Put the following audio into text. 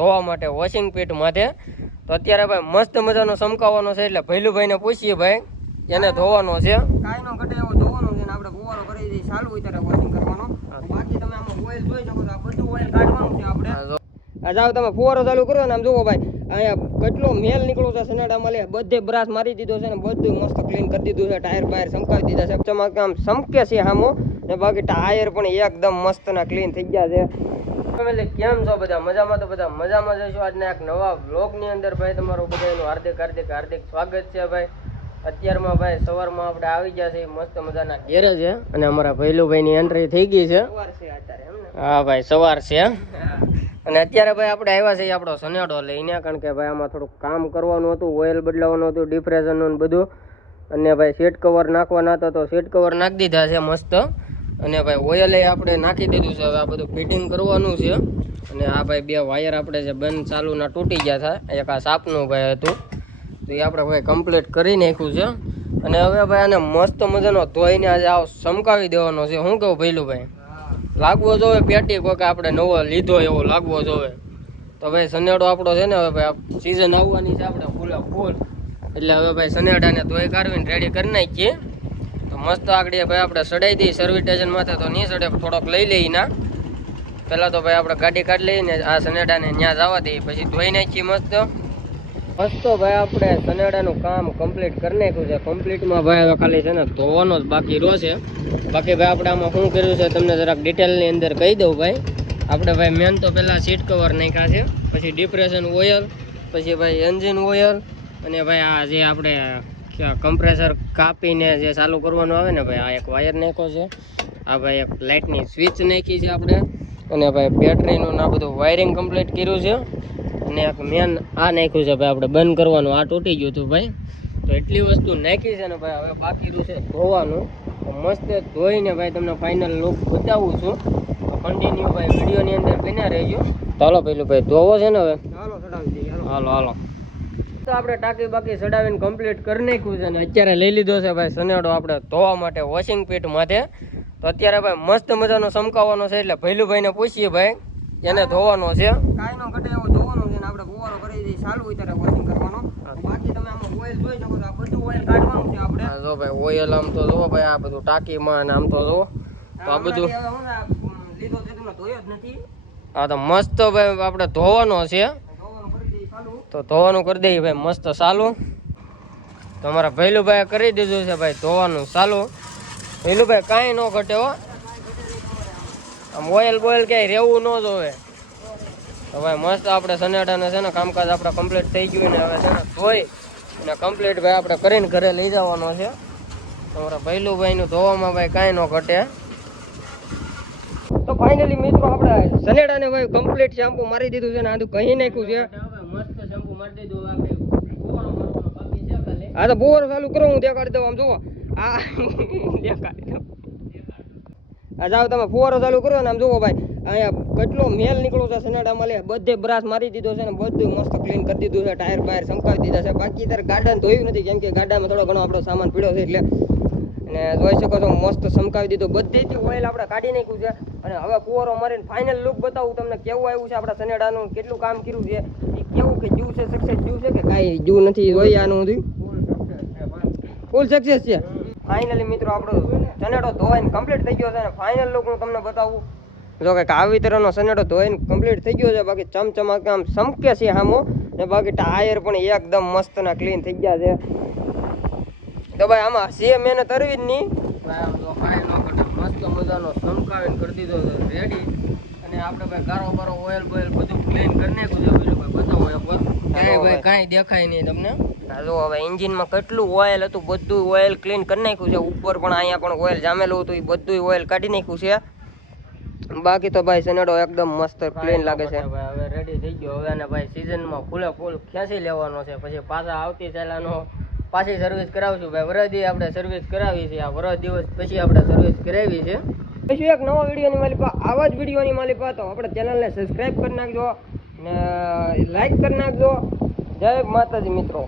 ધોવા માટે washing pit માટે. તો અત્યારે ભાઈ મસ્ત મજાનો સમકાવવાનો છે એટલે ભૈલુભાઈને પૂછીએ ભાઈ એને ધોવાનો છે. કાંઈ નો ઘટે એવો ધોવાનો છે ને આપણે ફુવારો કરી દઈએ ચાલુ હોય ત્યારે વોશિંગ કરવાનો. બાકી તમે આમાં ઓઇલ જોઈ શકો છો, આ બધું ઓઇલ કાઢવાનું છે આપણે. આ જાવ તમે ફુવારો ચાલુ કરો ને આમ જુઓ ભાઈ અહીંયા કેટલો મેલ નીકળ્યો છે સનાડામાં. લે બધે બ્રાસ મારી દીધો છે ને બધું મસ્ત ક્લીન કરી દીધું છે. ટાયર બાયર સમકાવી દીધા છે, ચમક આમ સમકે છે હામો ને બાકી ટાયર પણ એકદમ મસ્ત ના ક્લીન થઈ ગયા છે. કેમ છો બધા? મજામાં? તો બધા મજામાં જઈશું. આજના એક નવા વ્લોગ ની અંદર ભાઈ તમારું બધાનું હાર્દિક સ્વાગત છે ભાઈ. અત્યારમાં ભાઈ સવારમાં આપણે આવી ગયા છે મસ્ત મજાના ઘેરે છે અને અમારા ભૈલુભાઈ ની એન્ટ્રી થઈ ગઈ છે. હા ભાઈ સવાર છે અને અત્યારે ભાઈ આપણે આવ્યા છે આપણો સનેડો લઈને, કારણ કે ભાઈ આમાં થોડુંક કામ કરવાનું હતું, ઓઇલ બદલાવવાનું હતું, ડિફ્રેશનનું બધું. અને ભાઈ સીટ કવર નાખવાના હતા તો સીટ કવર નાખી દીધા છે મસ્ત. અને ભાઈ ઓઇલ આપણે નાખી દીધું છે. હવે આ બધું ફિટિંગ કરવાનું છે. અને આ ભાઈ બે વાયર આપણે જે બંધ ચાલુના તૂટી ગયા હતા, એક આ સાપનું ભાઈ હતું તો એ આપણે ભાઈ કમ્પ્લીટ કરી નાખ્યું છે. અને હવે ભાઈ આને મસ્ત મજાનો ધોઈને આજે આવ સમકાવી દેવાનો છે. શું કહું ભૈલુભાઈ? લાગવો જોવે પેટી કોઈ આપણે નવો લીધો એવો લાગવો જોવે. તો ભાઈ સનેડો આપણો છે ને હવે ભાઈ સિઝન આવવાની છે આપણે ફૂલ એટલે હવે ભાઈ સનેડાને ધોઈ કાઢવીને રેડી કરી નાખીએ. તો મસ્ત આગળ ભાઈ આપણે સડાઈ દઈએ સર્વિસ સ્ટેશન માથે તો નહીં સડે, થોડોક લઈ લઈએ ના. પહેલાં તો ભાઈ આપણે ગાડી કાઢી લઈને આ સનેડાને ત્યાં જવા દઈએ, પછી ધોઈ નાખીએ મસ્ત. ભાઈ આપણે સનેડાનું કામ કમ્પ્લીટ કરી નાખ્યું છે. કમ્પ્લીટમાં ભાઈ હવે ખાલી છે ને ધોવાનો જ બાકી રહ્યો છે. બાકી ભાઈ આપણે આમાં શું કર્યું છે તમને જરાક ડિટેલની અંદર કહી દઉં ભાઈ. આપણે ભાઈ મેન તો પહેલાં સીટ કવર નાખ્યા છે, પછી ડિપ્રેશન ઓઇલ, પછી ભાઈ એન્જિન ઓઇલ, અને ભાઈ આ જે આપણે કમ્પ્રેસર કાપીને જે ચાલુ કરવાનું આવે ને ભાઈ આ એક વાયર નાખ્યો છે. આ ભાઈ એક લાઇટની સ્વિચ નાખી છે આપણે. અને ભાઈ બેટરીનું આ બધું વાયરિંગ કમ્પ્લીટ કર્યું છે. અને એક મેન આ નાખ્યું છે ભાઈ આપણે બંધ કરવાનું, આ તૂટી ગયું હતું ભાઈ. તો એટલી વસ્તુ નાખી છે ને ભાઈ હવે બાકી રહ્યું છે ધોવાનું. તો મસ્ત ધોઈને ભાઈ તમને ફાઇનલ લુક બતાવું છું. તો કન્ટિન્યુ ભાઈ વિડીયોની અંદર બન્યા રહેજો. ચાલો પેલું ભાઈ ધોવો છે ને હવે ચાલો ચડાવી દઈએ. હાલો તો આપણે ટાંકી બાકી ચડાવીને કમ્પ્લીટ કરી નાખ્યું છે. ને અત્યારે લઈ લીધો છે ભાઈ સનેડો આપણે ધોવા માટે વોશિંગ પીટ માટે. તો અત્યારે ભાઈ મસ્ત મજાનો સમકાવવાનો છે એટલે ભૈલુભાઈને પૂછીએ ભાઈ એને ધોવાનો છે. કાંઈ નો ઘટે એવો ધોવાનો છે ને આપણે ફુવારો કરી દઈએ ચાલુ હોય ત્યારે વોશિંગ કરવાનો. બાકી તમે આમાં ઓઇલ જોઈ શકો છો, આ બધું ઓઇલ કાઢવાનું છે આપણે. જો ભાઈ ઓઇલ આમ તો જો ભાઈ આ બધું ટાંકીમાં ને આમ તો જો તો આ બધું લીધો છે તમને ધોયો જ નથી. હા તો મસ્ત ભાઈ આપણે ધોવાનો છે. તો ધોવાનું કરી દઈએ ભાઈ મસ્ત ચાલુ. તો અમારા ભૈલુભાઈ કરી દીધું છે ભાઈ ધોવાનું ચાલુ. ભૈલુભાઈ કાંઈ ન ઘટે હો, આમ ઓઇલ બોઇલ ક્યાંય રહેવું ન જોવે. તો ભાઈ મસ્ત આપણે સનેડાને છે ને કામકાજ આપણે કમ્પ્લીટ થઈ ગયું ને હવે છે ને ધોઈ અને કમ્પ્લીટ ભાઈ આપણે કરીને ઘરે લઈ જવાનો છે. તમારા ભૈલુભાઈનું ધોવામાં ભાઈ કાંઈ ન ઘટે. તો ફાઇનલી મિત્રો આપણે સનેડાને ભાઈ કમ્પ્લીટ શેમ્પુ મારી દીધું છે ને આનું કહી નાખ્યું છે. મસ્ત શેમ્પુ મારી દીધું આપણે. હા તો બોર ચાલુ કરો, હું દેખાડી દઉં. આમ જુઓ આ દેખાડી દઉં. આ જાવ તમે ફુવારો ચાલુ કરો ને આમ જુઓ ભાઈ અહીંયા કેટલો મેલ નીકળ્યો છે સનેડામાં. લે બધે બ્રાસ મારી દીધો છે ને બધું મસ્ત ક્લીન કરી દીધું છે. ટાયર બાયર સમકાવી દીધા છે. બાકી ત્યારે ગાડાને ધોયું નથી કેમ કે ગાડામાં થોડો ઘણો આપણો સામાન પીડ્યો છે એટલે. અને જોઈ શકો છો મસ્ત સમકાવી દીધું. બધેથી ઓઇલ આપણે કાઢી નાખ્યું છે. અને હવે ફુવારો મારીને ફાઇનલ લુક બતાવું તમને કેવું આવ્યું છે આપણા સનેડાનું, કેટલું કામ કર્યું છે, એ કેવું કે જીવ છે સક્સેસ જીવ છે કે કાંઈ જીવ નથી. જોઈએ આનું ફૂલ સક્સેસ છે. ફાઇનલી મિત્રો આપણો સનેડો ધોઈને કમ્પ્લીટ થઈ ગયો છે. અને ફાઇનલ લુક હું તમને બતાવું. જો કે આવી તરહનો સનેડો ધોઈને કમ્પ્લીટ થઈ ગયો છે. બાકી ચમચમાક આમ સમકે છે હામો ને બાકી ટાયર પણ એકદમ મસ્ત ના ક્લીન થઈ ગયા છે. તો ભાઈ આમાં છે મહેનત કરવી જ નહીં ભાઈ. આમ તો કાંઈ ન ઘટે, મસ્ત મજાનો સમકાવીને કરી દીધો છે રેડી. અને આપણે ભાઈ કારો બારો ઓઇલ બોઇલ બધું ક્લીન કરી નાખ્યું છે. બીજું ભાઈ બતાવો એકવાર ભાઈ કાંઈ દેખાય નહીં તમને. જો હવે એન્જિનમાં કેટલું ઓઇલ હતું બધું ઓઇલ ક્લીન કરી નાખ્યું છે. ઉપર પણ અહીંયા પણ ઓઇલ જામેલું હતું એ બધું ઓઇલ કાઢી નાખ્યું છે. બાકી તો ભાઈ સનેડો એકદમ મસ્ત ક્લીન લાગે છે. હવે રેડી થઈ ગયો. હવે અને ભાઈ સિઝનમાં ફૂલ ખેંચી લેવાનો છે. પછી પાછા આવતી ચાલાનો પાછી સર્વિસ કરાવશું ભાઈ. વરદી આપણે સર્વિસ કરાવી છે. આ વરસ દિવસ પછી આપણે સર્વિસ કરાવી છે. પછી એક નવા વિડીયોની માલિકા આવા જ વિડીયોની માલિકા તો આપણે ચેનલને સબસ્ક્રાઈબ કરી નાખજો ને લાઈક કરી નાખજો. જય માતાજી મિત્રો.